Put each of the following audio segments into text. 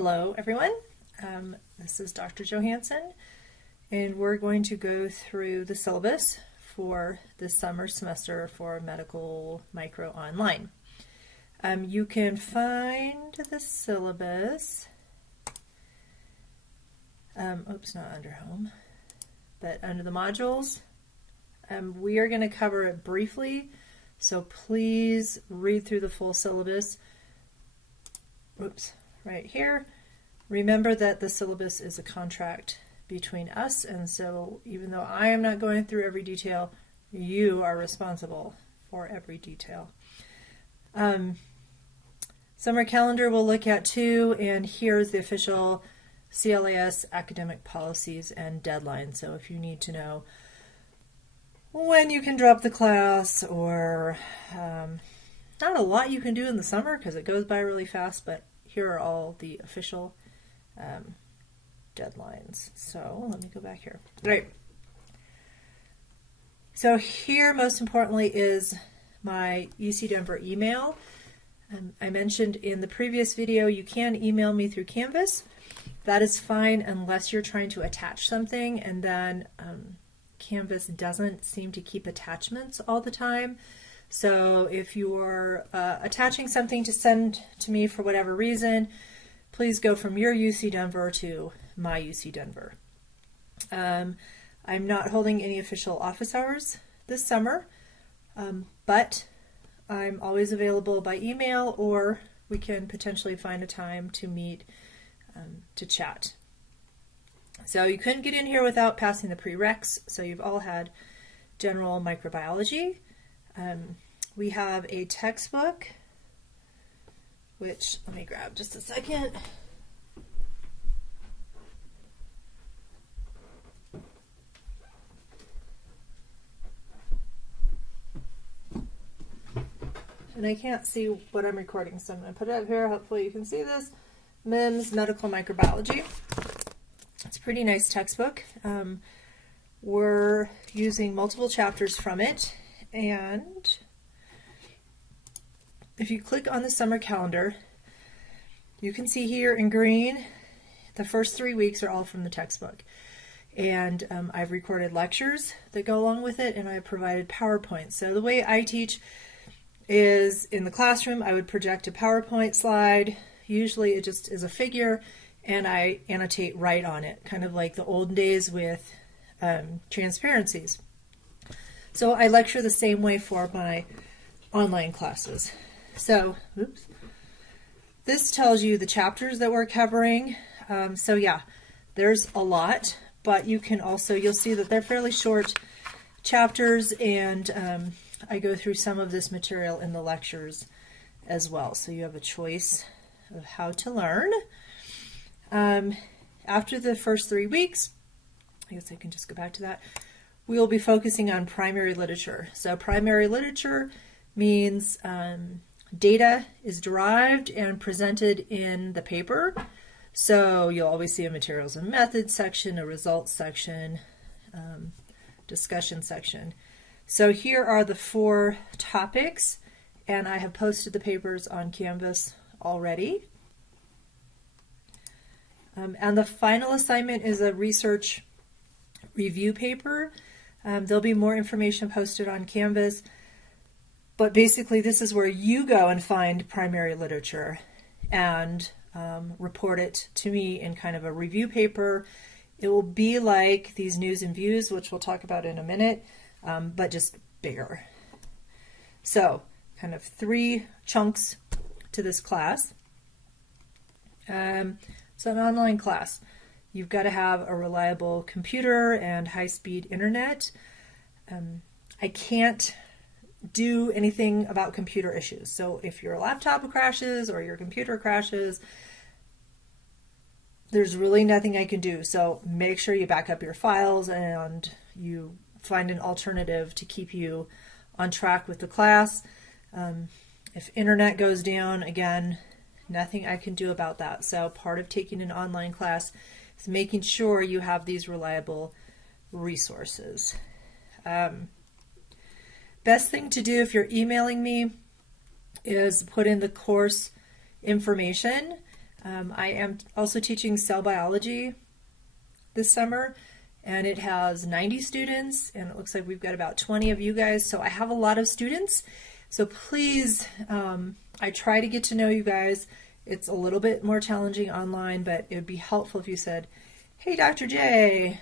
Hello everyone, this is Dr. Johansson, and we're going to go through the syllabus for this summer semester for Medical Micro Online. You can find the syllabus, not under home, but under the modules. We are going to cover it briefly, so please read through the full syllabus. Right here. Remember that the syllabus is a contract between us, and so even though I am not going through every detail, you are responsible for every detail. Summer calendar we'll look at too, and here's the official CLAS academic policies and deadlines. So if you need to know when you can drop the class, or not a lot you can do in the summer because it goes by really fast, but here are all the official deadlines. So let me go back here. Right. So here, most importantly, is my UC Denver email. I mentioned in the previous video, you can email me through Canvas. That is fine unless you're trying to attach something, and then Canvas doesn't seem to keep attachments all the time. So if you're attaching something to send to me for whatever reason, please go from your UC Denver to my UC Denver. I'm not holding any official office hours this summer, but I'm always available by email, or we can potentially find a time to meet to chat. So you couldn't get in here without passing the prereqs, so you've all had general microbiology. We have a textbook, which, let me grab just a second. And I can't see what I'm recording, so I'm going to put it up here. Hopefully you can see this. MIMS, Medical Microbiology. It's a pretty nice textbook. We're using multiple chapters from it, and if you click on the summer calendar, you can see here in green, the first 3 weeks are all from the textbook. And I've recorded lectures that go along with it, and I've provided PowerPoint. So the way I teach is in the classroom, I would project a PowerPoint slide. Usually it just is a figure, and I annotate right on it, kind of like the old days with transparencies. So I lecture the same way for my online classes. So, this tells you the chapters that we're covering. So yeah, there's a lot, but you can also, you'll see that they're fairly short chapters, and I go through some of this material in the lectures as well. So you have a choice of how to learn. After the first 3 weeks, I guess I can just go back to that, we will be focusing on primary literature. So primary literature means data is derived and presented in the paper. So you'll always see a materials and methods section, a results section, discussion section. So here are the 4 topics, and I have posted the papers on Canvas already. And the final assignment is a research review paper. There'll be more information posted on Canvas, but basically this is where you go and find primary literature and report it to me in kind of a review paper. It will be like these news and views, which we'll talk about in a minute, but just bigger. So kind of 3 chunks to this class. So an online class. You've got to have a reliable computer and high-speed internet. I can't do anything about computer issues. So if your laptop crashes or your computer crashes, there's really nothing I can do. So make sure you back up your files and you find an alternative to keep you on track with the class. If internet goes down, again, nothing I can do about that. So part of taking an online class is making sure you have these reliable resources. Best thing to do if you're emailing me is put in the course information. I am also teaching cell biology this summer, and it has 90 students, and it looks like we've got about 20 of you guys, so I have a lot of students. So please, I try to get to know you guys. It's a little bit more challenging online, but it would be helpful if you said, hey, Dr. J,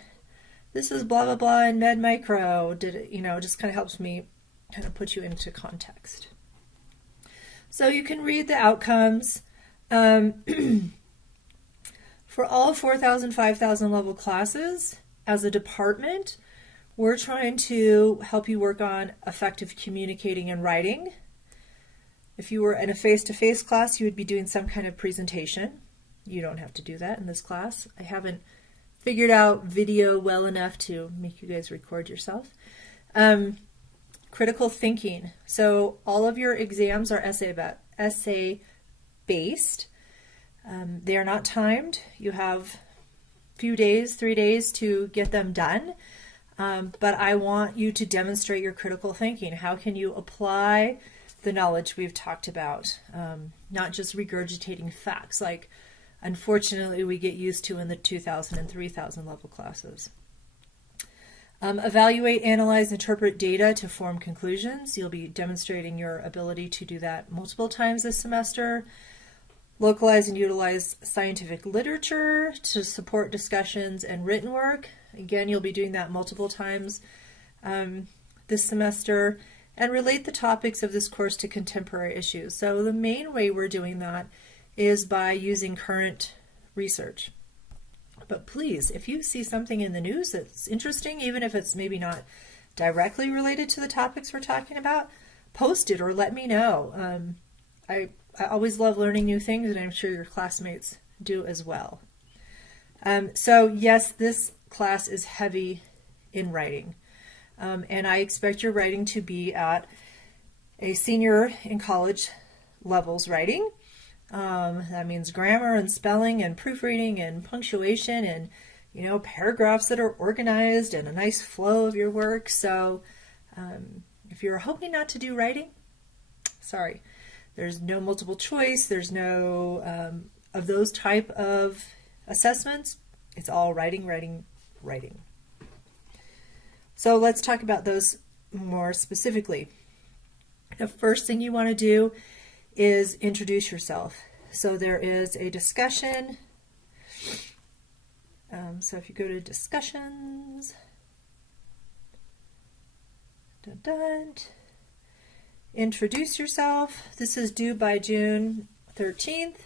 this is blah, blah, blah in Med Micro. Did it, just kind of helps me kind of put you into context. So you can read the outcomes. For all 4,000, 5,000 level classes, as a department, we're trying to help you work on effective communicating and writing. If you were in a face-to-face class, you would be doing some kind of presentation. You don't have to do that in this class. I haven't figured out video well enough to make you guys record yourself. Critical thinking. So all of your exams are essay-based. They are not timed. You have a few days, 3 days to get them done. But I want you to demonstrate your critical thinking. How can you apply the knowledge we've talked about? Not just regurgitating facts like unfortunately we get used to in the 2,000 and 3,000 level classes. Evaluate, analyze, interpret data to form conclusions. You'll be demonstrating your ability to do that multiple times this semester. Localize and utilize scientific literature to support discussions and written work. Again, you'll be doing that multiple times this semester. And relate the topics of this course to contemporary issues. So the main way we're doing that is by using current research. But please, if you see something in the news that's interesting, even if it's maybe not directly related to the topics we're talking about, post it or let me know. I always love learning new things, and I'm sure your classmates do as well. So yes, this class is heavy in writing. And I expect your writing to be at a senior in college levels writing. That means grammar and spelling and proofreading and punctuation and, paragraphs that are organized and a nice flow of your work. So if you're hoping not to do writing, sorry, there's no multiple choice. There's no of those type of assessments. It's all writing, writing, writing. So let's talk about those more specifically. The first thing you want to do is introduce yourself. So there is a discussion. So if you go to discussions, introduce yourself. This is due by June 13th.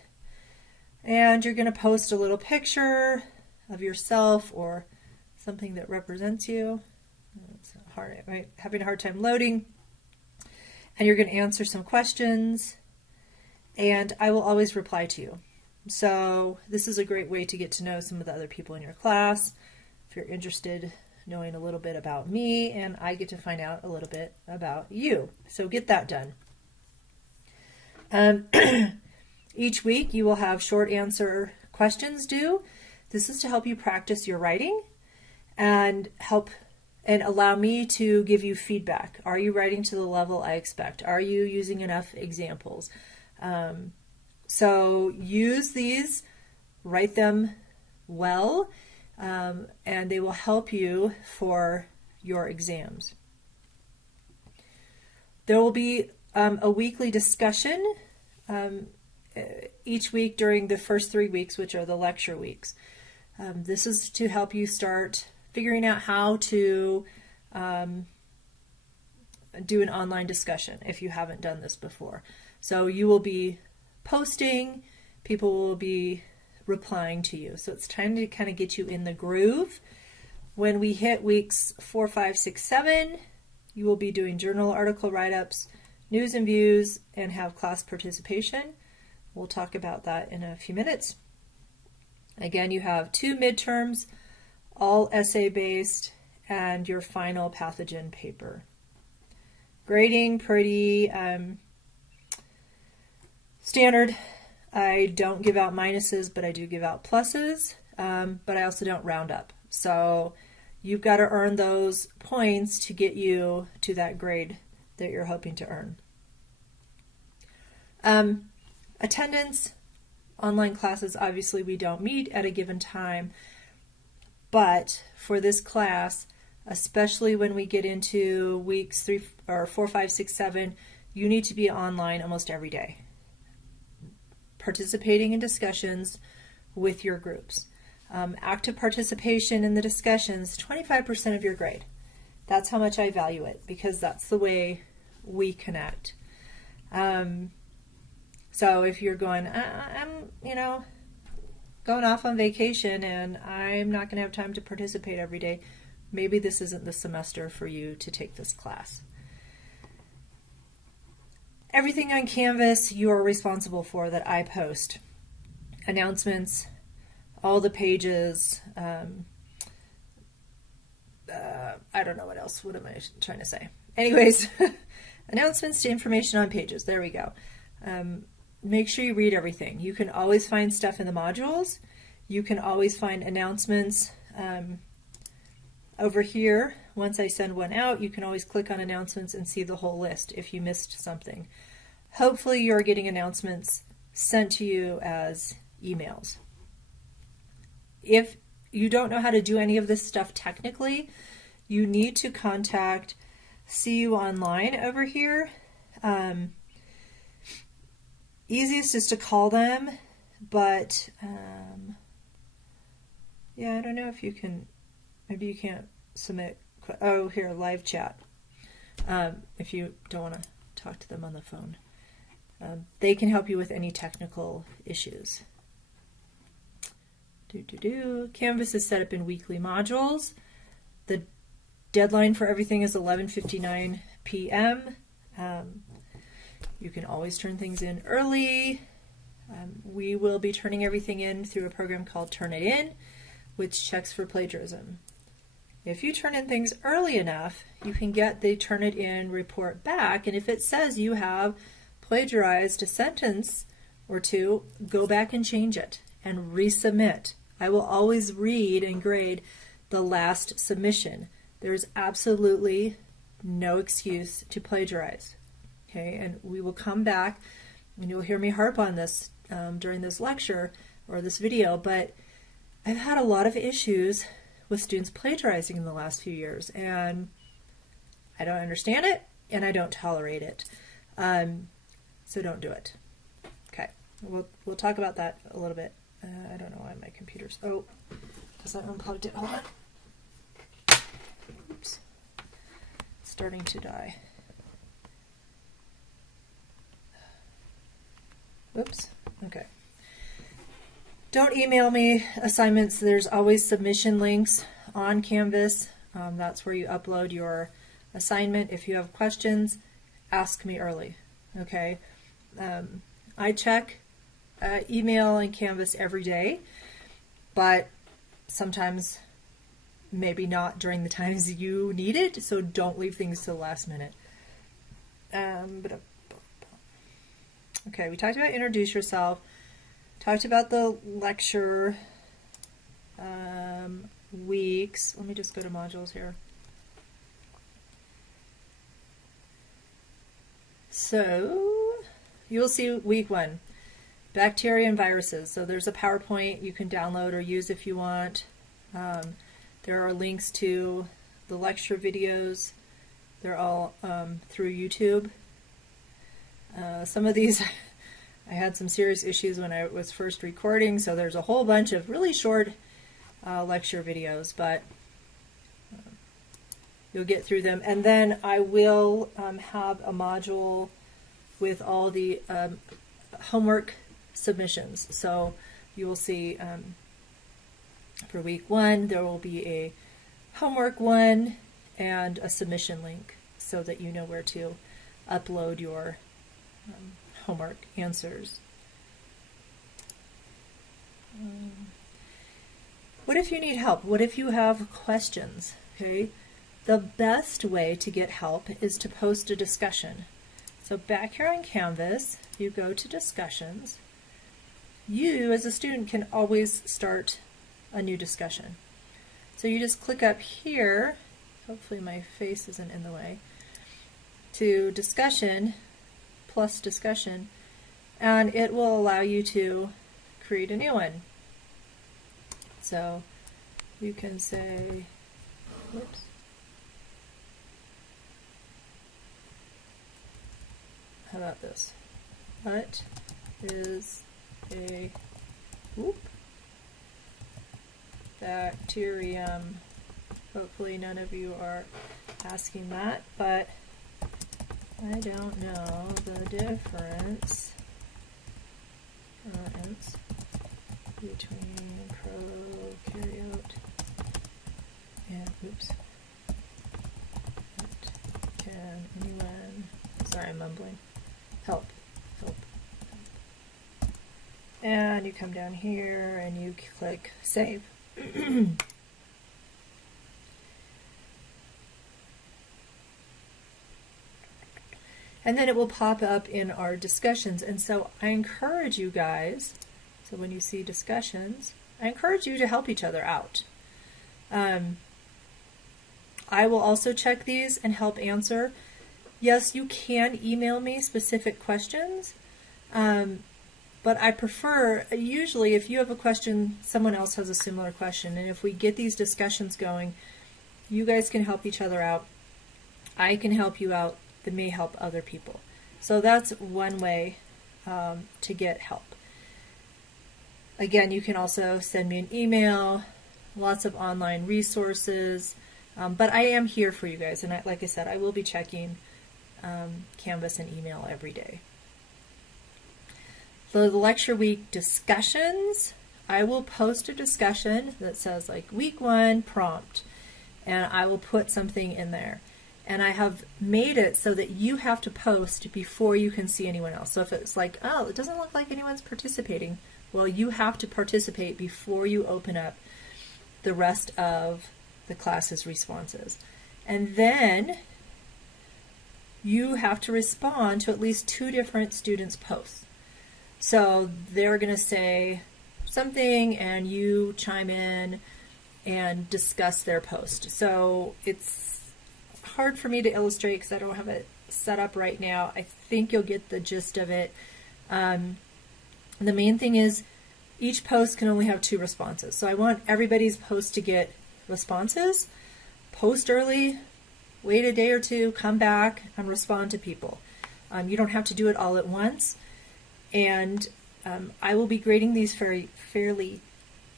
And you're going to post a little picture of yourself or something that represents you. It's hard, right? Having a hard time loading. And you're going to answer some questions, and I will always reply to you. So this is a great way to get to know some of the other people in your class. If you're interested knowing a little bit about me, and I get to find out a little bit about you. So get that done. Each week you will have short answer questions due. This is to help you practice your writing and allow me to give you feedback. Are you writing to the level I expect? Are you using enough examples? So use these, write them well, and they will help you for your exams. There will be a weekly discussion each week during the first 3 weeks, which are the lecture weeks. This is to help you start figuring out how to do an online discussion if you haven't done this before. So you will be posting, people will be replying to you. So it's time to kind of get you in the groove. When we hit weeks 4, 5, 6, 7, you will be doing journal article write-ups, news and views, and have class participation. We'll talk about that in a few minutes. Again, you have 2 midterms, all essay-based, and your final pathogen paper. Grading, pretty standard. I don't give out minuses, but I do give out pluses, but I also don't round up. So you've got to earn those points to get you to that grade that you're hoping to earn. Attendance, online classes, obviously we don't meet at a given time, but for this class, especially when we get into weeks 3 or 4, 5, 6, 7, you need to be online almost every day, participating in discussions with your groups. Active participation in the discussions, 25% of your grade. That's how much I value it, because that's the way we connect. So if you're going, I'm going off on vacation and I'm not going to have time to participate every day, maybe this isn't the semester for you to take this class. Everything on Canvas you are responsible for that I post. Announcements, all the pages, I don't know what else. What am I trying to say? Anyways, announcements to information on pages. There we go. Make sure you read everything. You can always find stuff in the modules. You can always find announcements over here. Once I send one out, you can always click on announcements and see the whole list if you missed something. Hopefully you're getting announcements sent to you as emails. If you don't know how to do any of this stuff technically, you need to contact CU Online over here. Easiest is to call them, but yeah, I don't know if you can, maybe you can't submit, oh, here, live chat, if you don't want to talk to them on the phone. They can help you with any technical issues. Canvas is set up in weekly modules. The deadline for everything is 11:59 p.m. You can always turn things in early. We will be turning everything in through a program called Turnitin, which checks for plagiarism. If you turn in things early enough, you can get the Turnitin report back, and if it says you have plagiarized a sentence or two, go back and change it and resubmit. I will always read and grade the last submission. There's absolutely no excuse to plagiarize. Okay, and we will come back, and you'll hear me harp on this during this lecture or this video, but I've had a lot of issues with students plagiarizing in the last few years, and I don't understand it, and I don't tolerate it. So don't do it. Okay, we'll talk about that a little bit. I don't know why my computer's, oh, because I unplugged it. Hold on. Oops. It's starting to die. Oops. Okay. Don't email me assignments. There's always submission links on Canvas. That's where you upload your assignment. If you have questions, ask me early. Okay. I check email and Canvas every day, but sometimes maybe not during the times you need it, so don't leave things to the last minute. Okay, we talked about introduce yourself, talked about the lecture weeks. Let me just go to modules here. So you'll see week 1, bacteria and viruses. So there's a PowerPoint you can download or use if you want. There are links to the lecture videos. They're all through YouTube. Some of these, I had some serious issues when I was first recording, so there's a whole bunch of really short lecture videos, but you'll get through them. And then I will have a module with all the homework submissions. So you will see for week 1, there will be a homework one and a submission link so that you know where to upload your homework answers. What if you need help? What if you have questions? Okay, the best way to get help is to post a discussion. So back here on Canvas, you go to discussions. You as a student can always start a new discussion. So you just click up here, hopefully my face isn't in the way, to discussion plus discussion, and it will allow you to create a new one. So you can say, whoops. How about this? What is a bacterium? Hopefully none of you are asking that, but I don't know the difference between prokaryote and can anyone, sorry I'm mumbling, help. And you come down here and you click save. And then it will pop up in our discussions. And so I encourage you guys, so when you see discussions, I encourage you to help each other out. I will also check these and help answer. Yes, you can email me specific questions, but I prefer, usually if you have a question, someone else has a similar question. And if we get these discussions going, you guys can help each other out. I can help you out. That may help other people. So that's one way to get help. Again, you can also send me an email, lots of online resources, but I am here for you guys. And like I said, I will be checking Canvas and email every day. The lecture week discussions, I will post a discussion that says like week 1 prompt, and I will put something in there. And I have made it so that you have to post before you can see anyone else. So if it's like, oh, it doesn't look like anyone's participating, well, you have to participate before you open up the rest of the class's responses. And then you have to respond to at least 2 different students' posts. So they're going to say something and you chime in and discuss their post. So it's hard for me to illustrate because I don't have it set up right now. I think you'll get the gist of it. The main thing is each post can only have 2 responses. So I want everybody's post to get responses. Post early, wait a day or 2, come back and respond to people. You don't have to do it all at once. And I will be grading these fairly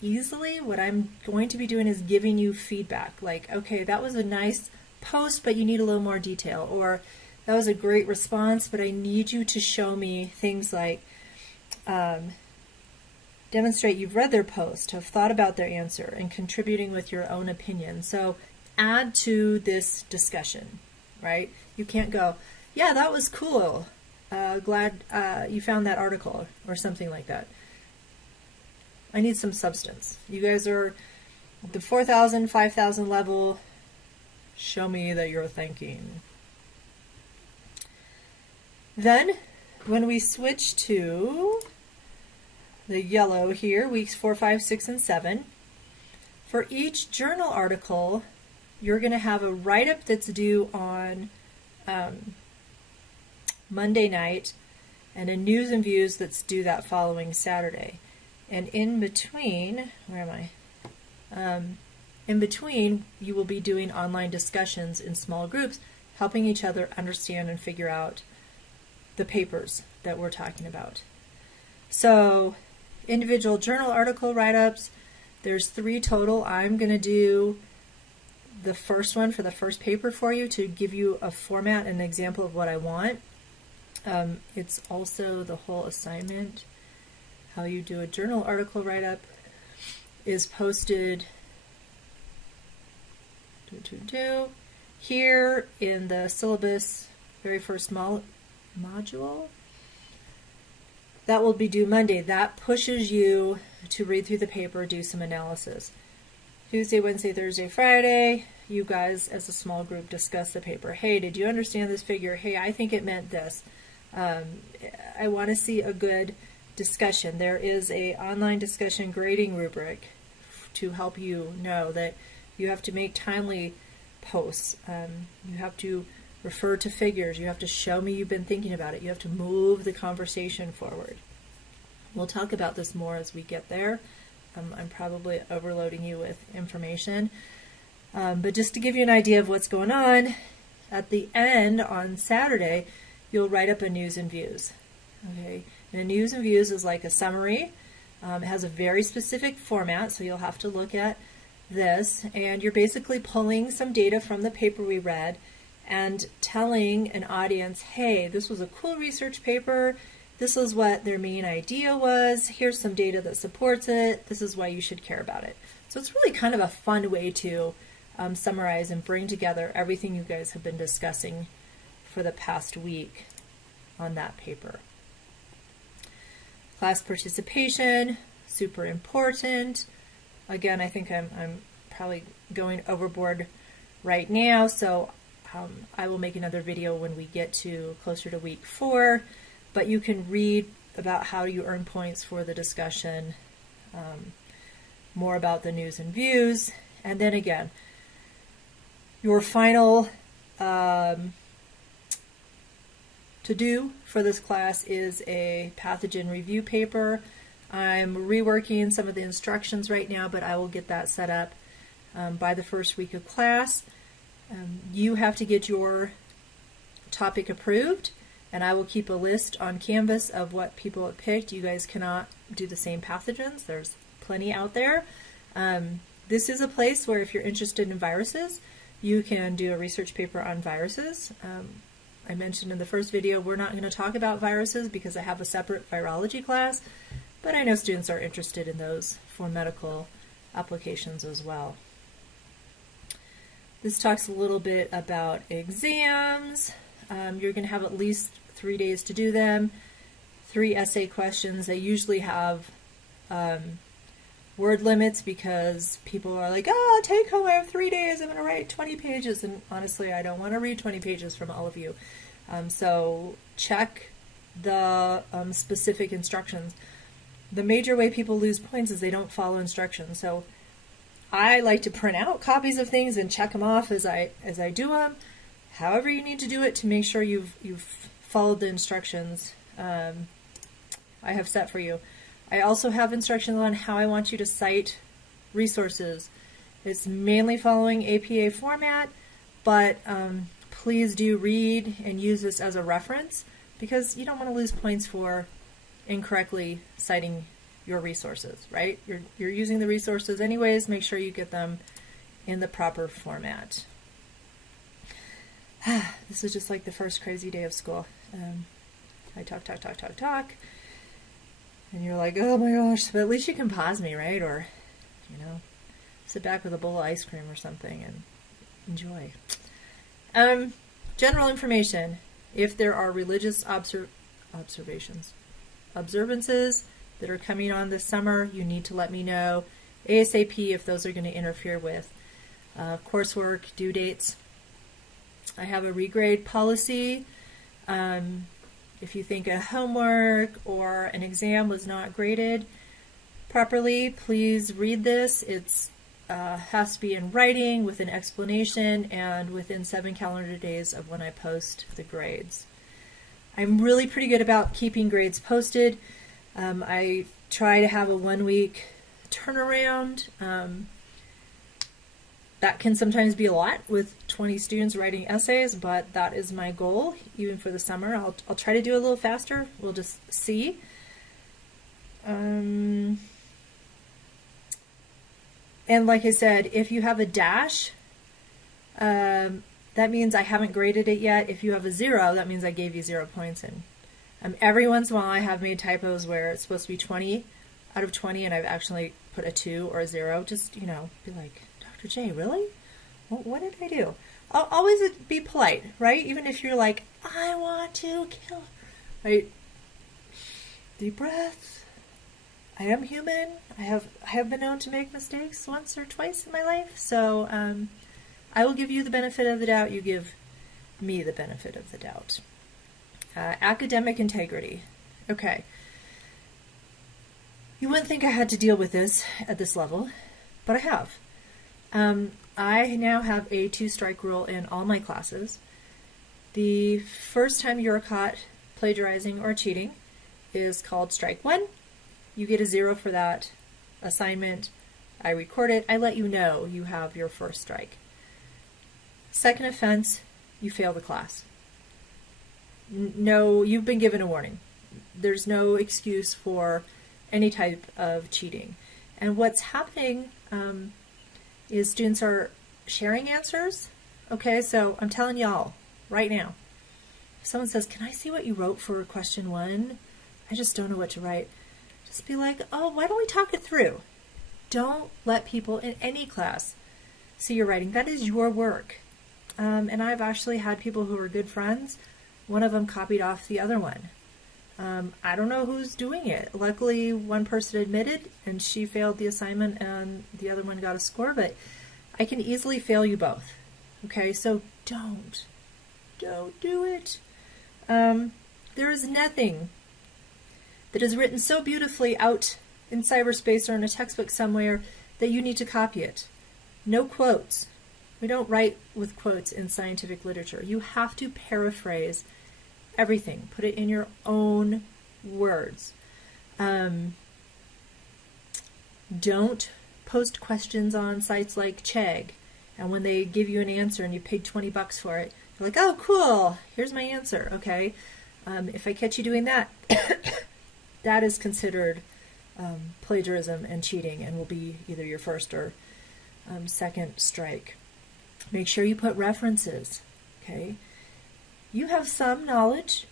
easily. What I'm going to be doing is giving you feedback. Like, okay, that was a nice post, but you need a little more detail. Or that was a great response, but I need you to show me things like demonstrate you've read their post, have thought about their answer, and contributing with your own opinion. So add to this discussion, right? You can't go, yeah, that was cool. Glad you found that article or something like that. I need some substance. You guys are at the 4,000, 5,000 level. Show me that you're thinking. Then, when we switch to the yellow here, weeks 4, 5, 6, and 7, for each journal article, you're going to have a write-up that's due on Monday night and a news and views that's due that following Saturday. And in between, where am I? In between, you will be doing online discussions in small groups, helping each other understand and figure out the papers that we're talking about. So, individual journal article write-ups, there's 3 total. I'm going to do the first one for the first paper for you to give you a format and an example of what I want. It's also the whole assignment. How you do a journal article write-up is posted here in the syllabus, very first module. That will be due Monday. That pushes you to read through the paper, do some analysis. Tuesday, Wednesday, Thursday, Friday, you guys as a small group discuss the paper. Hey, did you understand this figure? Hey, I think it meant this. I want to see a good discussion. There is a online discussion grading rubric to help you know that you have to make timely posts. You have to refer to figures. You have to show me you've been thinking about it. You have to move the conversation forward. We'll talk about this more as we get there. I'm probably overloading you with information. But just to give you an idea of what's going on, at the end on Saturday, you'll write up a news and views. Okay, and a news and views is like a summary. It has a very specific format, so you'll have to look at this, and you're basically pulling some data from the paper we read and telling an audience, hey, this was a cool research paper, this is what their main idea was, here's some data that supports it, this is why you should care about it. So it's really kind of a fun way to summarize and bring together everything you guys have been discussing for the past week on that paper. Class participation, super important. Again, I think I'm probably going overboard right now, so I will make another video when we get to closer to week 4, but you can read about how you earn points for the discussion, more about the news and views, and then again, your final to do for this class is a pathogen review paper. I'm reworking some of the instructions right now, but I will get that set up by the first week of class. You have to get your topic approved, and I will keep a list on Canvas of what people have picked. You guys cannot do the same pathogens. There's plenty out there. This is a place where if you're interested in viruses, you can do a research paper on viruses. I mentioned in the first video, we're not going to talk about viruses because I have a separate virology class, but I know students are interested in those for medical applications as well. This talks a little bit about exams. You're going to have at least 3 days to do them. 3 essay questions. They usually have word limits because people are like, oh, take home, I have 3 days, I'm going to write 20 pages. And honestly, I don't want to read 20 pages from all of you. So check the specific instructions. The major way people lose points is they don't follow instructions. So I like to print out copies of things and check them off as I do them. However you need to do it to make sure you've followed the instructions I have set for you. I also have instructions on how I want you to cite resources. It's mainly following APA format, but please do read and use this as a reference because you don't want to lose points for incorrectly citing your resources, right? You're using the resources anyways. Make sure you get them in the proper format. This is just like the first crazy day of school. I talk, and you're like, oh my gosh, but at least you can pause me, right? Or, sit back with a bowl of ice cream or something and enjoy. General information. If there are religious observances that are coming on this summer, you need to let me know ASAP if those are going to interfere with coursework, due dates. I have a regrade policy. If you think a homework or an exam was not graded properly, please read this. It has to be in writing with an explanation and within 7 calendar days of when I post the grades. I'm really pretty good about keeping grades posted. I try to have a 1-week turnaround. That can sometimes be a lot with 20 students writing essays, but that is my goal, even for the summer. I'll try to do a little faster. We'll just see. And like I said, if you have a dash, that means I haven't graded it yet. If you have a 0, that means I gave you 0 points. And every once in a while I have made typos where it's supposed to be 20 out of 20 and I've actually put a 2 or a 0. Just, be like, Dr. J, really? What did I do? I'll always be polite, right? Even if you're like, I want to kill, right? Deep breath. I am human. I have been known to make mistakes once or twice in my life. So I will give you the benefit of the doubt. You give me the benefit of the doubt. Academic integrity. Okay. You wouldn't think I had to deal with this at this level, but I have. I now have a 2-strike rule in all my classes. The first time you're caught plagiarizing or cheating is called strike 1, you get a 0 for that assignment. I record it, I let you know you have your first strike. Second offense, you fail the class. No, you've been given a warning. There's no excuse for any type of cheating. And what's happening is students are sharing answers. Okay, so I'm telling y'all right now, if someone says, can I see what you wrote for question 1? I just don't know what to write. Just be like, oh, why don't we talk it through? Don't let people in any class see your writing. That is your work. And I've actually had people who are good friends. One of them copied off the other one. I don't know who's doing it. Luckily, one person admitted and she failed the assignment and the other one got a score, but I can easily fail you both. Okay, so don't do it. There is nothing that is written so beautifully out in cyberspace or in a textbook somewhere that you need to copy it. No quotes. We don't write with quotes in scientific literature. You have to paraphrase everything. Put it in your own words. Don't post questions on sites like Chegg, and when they give you an answer and you paid $20 for it, you're like, oh, cool, here's my answer, okay? If I catch you doing that, that is considered plagiarism and cheating and will be either your first or second strike. Make sure you put references, okay? You have some knowledge,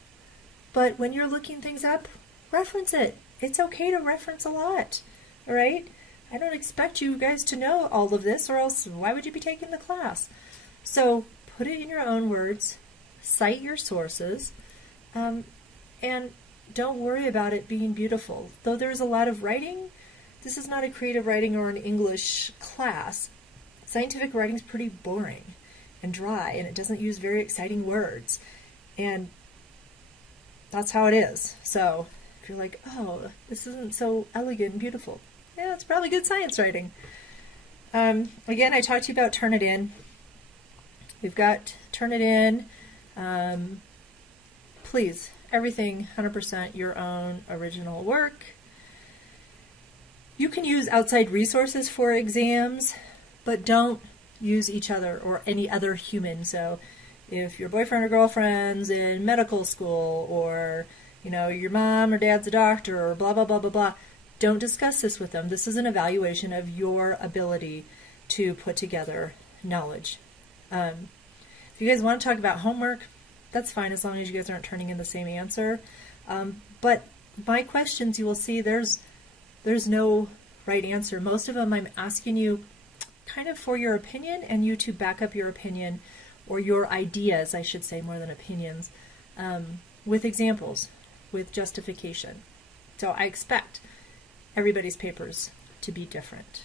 but when you're looking things up, reference it. It's okay to reference a lot, all right? I don't expect you guys to know all of this, or else why would you be taking the class? So put it in your own words, cite your sources, and don't worry about it being beautiful. Though there's a lot of writing, this is not a creative writing or an English class. Scientific writing is pretty boring and dry, and it doesn't use very exciting words. And that's how it is. So if you're like, oh, this isn't so elegant and beautiful, yeah, it's probably good science writing. Again, I talked to you about Turnitin. We've got Turnitin. Please, everything 100% your own original work. You can use outside resources for exams, but don't use each other or any other human. So if your boyfriend or girlfriend's in medical school, or your mom or dad's a doctor, or blah, blah, blah, blah, blah, don't discuss this with them. This is an evaluation of your ability to put together knowledge. If you guys want to talk about homework, that's fine, as long as you guys aren't turning in the same answer. But my questions, you will see there's no right answer. Most of them I'm asking you kind of for your opinion, and you to back up your opinion, or your ideas, I should say, more than opinions, with examples, with justification. So I expect everybody's papers to be different.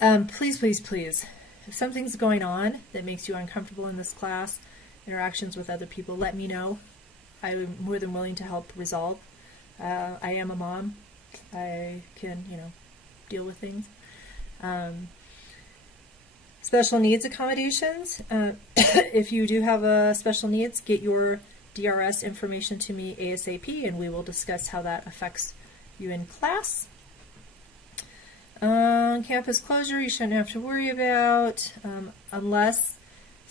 Please, please, please, if something's going on that makes you uncomfortable in this class, interactions with other people, let me know. I'm more than willing to help resolve. I am a mom. I can, deal with things. Special needs accommodations. If you do have special needs, get your DRS information to me ASAP, and we will discuss how that affects you in class. Campus closure, you shouldn't have to worry about, unless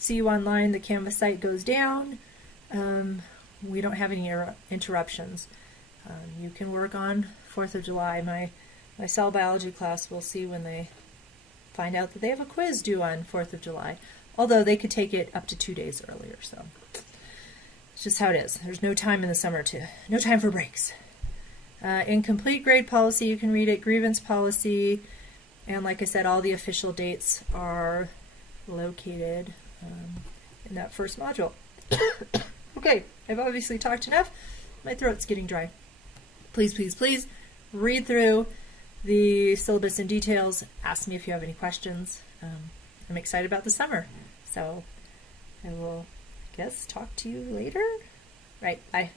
CU Online, the Canvas site, goes down. We don't have any interruptions. You can work on 4th of July. My cell biology class will see when they find out that they have a quiz due on 4th of July, although they could take it up to 2 days earlier. So it's just how it is. There's no time in the summer no time for breaks. Incomplete grade policy, you can read it. Grievance policy, and like I said, all the official dates are located in that first module. Okay, I've obviously talked enough. My throat's getting dry. Please, please, please read through the syllabus in details. Ask me if you have any questions. I'm excited about the summer, so I will, talk to you later. Right, bye.